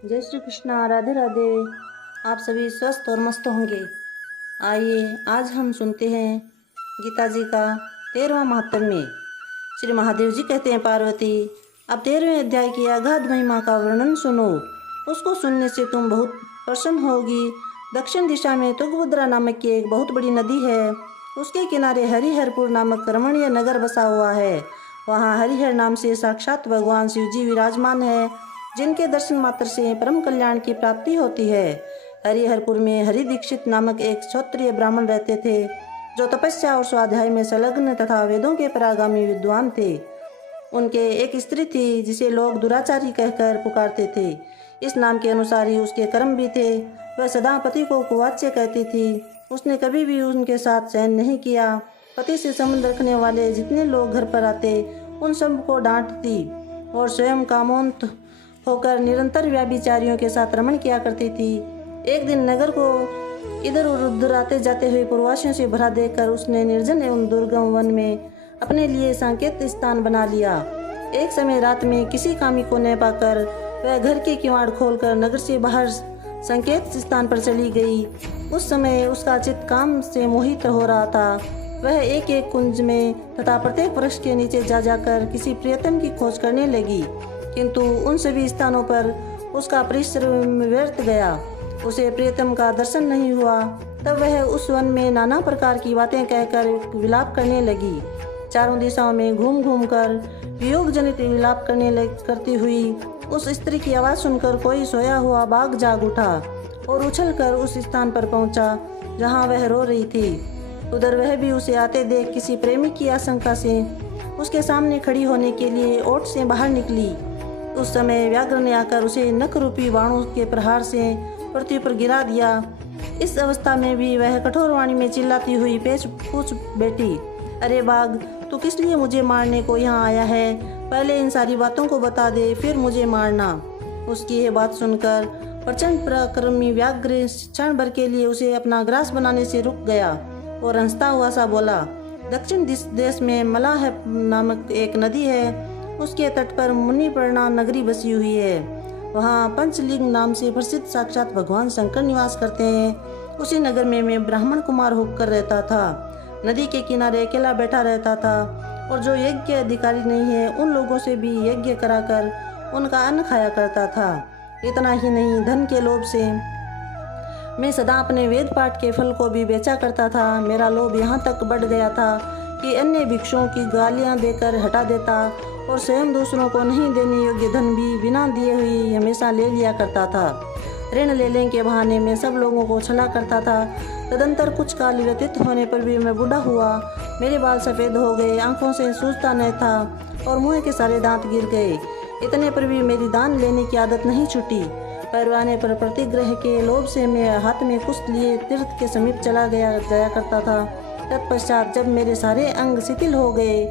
जय श्री कृष्णा। राधे राधे। आप सभी स्वस्थ और मस्त होंगे। आइए आज हम सुनते हैं गीता जी का 13वां महात्म्य। श्री महादेव जी कहते हैं, पार्वती अब 13वें अध्याय की अगाध महिमा का वर्णन सुनो। उसको सुनने से तुम बहुत प्रसन्न होगी। दक्षिण दिशा में तुंगभद्रा नामक की एक बहुत बड़ी नदी है। उसके किनारे हरिहरपुर नामक रमणीय नगर बसा हुआ है। वहाँ हरिहर नाम से साक्षात भगवान शिव जी विराजमान है, जिनके दर्शन मात्र से परम कल्याण की प्राप्ति होती है। हरिहरपुर में हरि दीक्षित नामक एक क्षत्रिय ब्राह्मण रहते थे, जो तपस्या और स्वाध्याय में संलग्न तथा वेदों के परागामी विद्वान थे। उनके एक स्त्री थी, जिसे लोग दुराचारी कहकर पुकारते थे। इस नाम के अनुसार ही उसके कर्म भी थे। वह सदा पति को कुवाच्य कहती थी। उसने कभी भी उनके साथ सहन नहीं किया। पति से संबंध रखने वाले जितने लोग घर पर आते, उन सबको डांटती और स्वयं कामोन्त होकर निरंतर व्याभिचारियों के साथ रमण किया करती थी। एक दिन नगर को इधर उधर आते जाते हुए प्रवासियों से भरा देखकर उसने निर्जन एवं दुर्गम वन में अपने लिए संकेत स्थान बना लिया। एक समय रात में किसी कामी को न पाकर वह घर के किवाड़ खोलकर नगर से बाहर संकेत स्थान पर चली गई। उस समय उसका चित्त काम से मोहित हो रहा था। वह एक एक कुंज में तथा प्रत्येक वृक्ष के नीचे जा जाकर किसी प्रियतम की खोज करने लगी, किंतु उन सभी स्थानों पर उसका परिश्रम व्यर्थ गया। उसे प्रियतम का दर्शन नहीं हुआ। तब वह उस वन में नाना प्रकार की बातें कहकर विलाप करने लगी। चारों दिशाओं में घूम घूम कर वियोग जनित विलाप करती हुई उस स्त्री की आवाज़ सुनकर कोई सोया हुआ बाघ जाग उठा और उछलकर उस स्थान पर पहुंचा जहां वह रो रही थी। उधर वह भी उसे आते देख किसी प्रेमी की आशंका से उसके सामने खड़ी होने के लिए ओट से बाहर निकली। उस समय व्याघ्र ने आकर उसे नख रूपी बाणों के प्रहार से पृथ्वी पर गिरा दिया। इस अवस्था में भी वह कठोर वाणी में चिल्लाती हुई पूछ बैठी, अरे बाघ, तू किस लिए मुझे मारने को यहाँ आया है? पहले इन सारी बातों को बता दे, फिर मुझे मारना। उसकी यह बात सुनकर प्रचंड पराक्रमी व्याघ्र क्षण भर के लिए उसे अपना ग्रास बनाने से रुक गया और हंसता हुआ सा बोला, दक्षिण देश में मलाह नामक एक नदी है। उसके तट पर मुनिपर्णा नगरी बसी हुई है। वहाँ पंचलिंग नाम से प्रसिद्ध साक्षात भगवान शंकर निवास करते हैं। उसी नगर में मैं ब्राह्मण कुमार होकर रहता था। नदी के किनारे अकेला बैठा रहता था और जो यज्ञ अधिकारी नहीं है, उन लोगों से भी यज्ञ कराकर उनका अन्न खाया करता था। इतना ही नहीं, धन के लोभ से मैं सदा अपने वेद पाठ के फल को भी बेचा करता था। मेरा लोभ यहाँ तक बढ़ गया था कि अन्य भिक्षुओं की गालियाँ देकर हटा देता और स्वयं दूसरों को नहीं देने योग्य धन भी बिना दिए हुए हमेशा ले लिया करता था। ऋण लेने के बहाने में सब लोगों को छला करता था। तदंतर कुछ काल व्यतीत होने पर भी मैं बूढ़ा हुआ। मेरे बाल सफ़ेद हो गए, आंखों से सूझता न था और मुँह के सारे दांत गिर गए। इतने पर भी मेरी दान लेने की आदत नहीं छूटी। परवाने पर प्रतिग्रह के लोभ से मैं हाथ में कुछ लिए तीर्थ के समीप चला जाया करता था। तत्पश्चात जब मेरे सारे अंग शिथिल हो गए,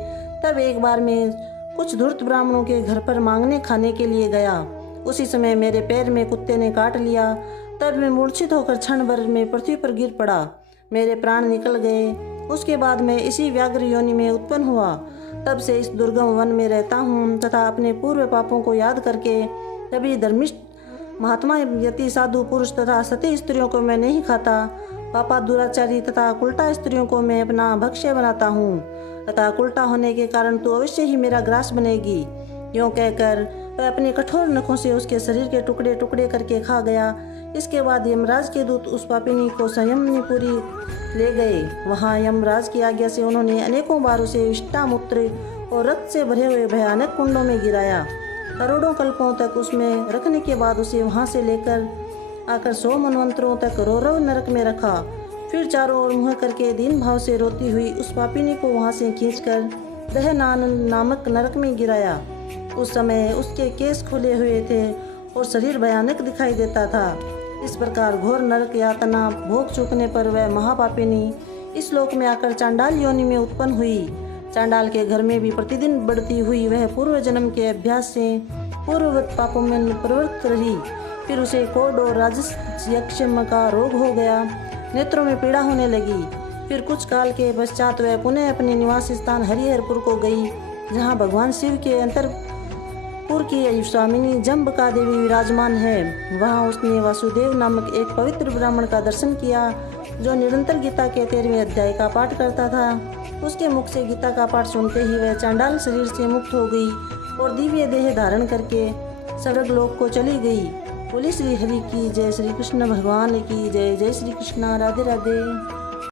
तब एक बार मैं कुछ धूर्त ब्राह्मणों के घर पर मांगने खाने के लिए गया। उसी समय मेरे पैर में कुत्ते ने काट लिया। तब मैं मूर्छित होकर क्षण भर में पृथ्वी पर गिर पड़ा। मेरे प्राण निकल गए। उसके बाद मैं इसी व्याघ्र योनि में उत्पन्न हुआ। तब से इस दुर्गम वन में रहता हूँ तथा अपने पूर्व पापों को याद करके कभी धर्मिष्ठ महात्मा, यति, साधु पुरुष तथा सती स्त्रियों को मैं नहीं खाता। पापा, दुराचारी तथा उल्टा स्त्रियों को मैं अपना भक्ष्य बनाता हूँ तथा उल्टा होने के कारण तू अवश्य ही मेरा ग्रास बनेगी। यूँ कहकर वह अपने कठोर नखों से उसके शरीर के टुकड़े टुकड़े करके खा गया। इसके बाद यमराज के दूत उस पापिनी को संयमनीपुरी ले गए। वहाँ यमराज की आज्ञा से उन्होंने अनेकों बार उसे विष्ठा, मूत्र और रक्त से भरे हुए भयानक कुंडों में गिराया। करोड़ों कल्पों तक उसमें रखने के बाद उसे वहाँ से लेकर आकर 100 मनवंतरों तक रौरव नरक में रखा। फिर चारों ओर मुँह करके दीन भाव से रोती हुई उस पापिनी को वहाँ से खींचकर दहनान नामक नरक में गिराया। उस समय उसके केस खुले हुए थे और शरीर भयानक दिखाई देता था। इस प्रकार घोर नरक यातना भोग चूकने पर वह महापापिनी इस लोक में आकर चांडाल योनि में उत्पन्न हुई। चांडाल के घर में भी प्रतिदिन बढ़ती हुई वह पूर्व जन्म के अभ्यास से पूर्ववत पापों में प्रवृत्त रही। फिर उसे कोढ़ और राजस यक्षम का रोग हो गया। नेत्रों में पीड़ा होने लगी। फिर कुछ काल के पश्चात वह पुनः अपने निवास स्थान हरिहरपुर को गई, जहाँ भगवान शिव के अंतरपुर की स्वामिनी जम्बका देवी विराजमान है। वहाँ उसने वासुदेव नामक एक पवित्र ब्राह्मण का दर्शन किया जो निरंतर गीता के 13वें अध्याय का पाठ करता था। उसके मुख से गीता का पाठ सुनते ही वह चांडाल शरीर से मुक्त हो गई और दिव्य देह धारण करके स्वर्गलोक को चली गई। बोली श्री हरि की जय, श्री कृष्ण भगवान की जय। जय श्री कृष्ण। राधे राधे।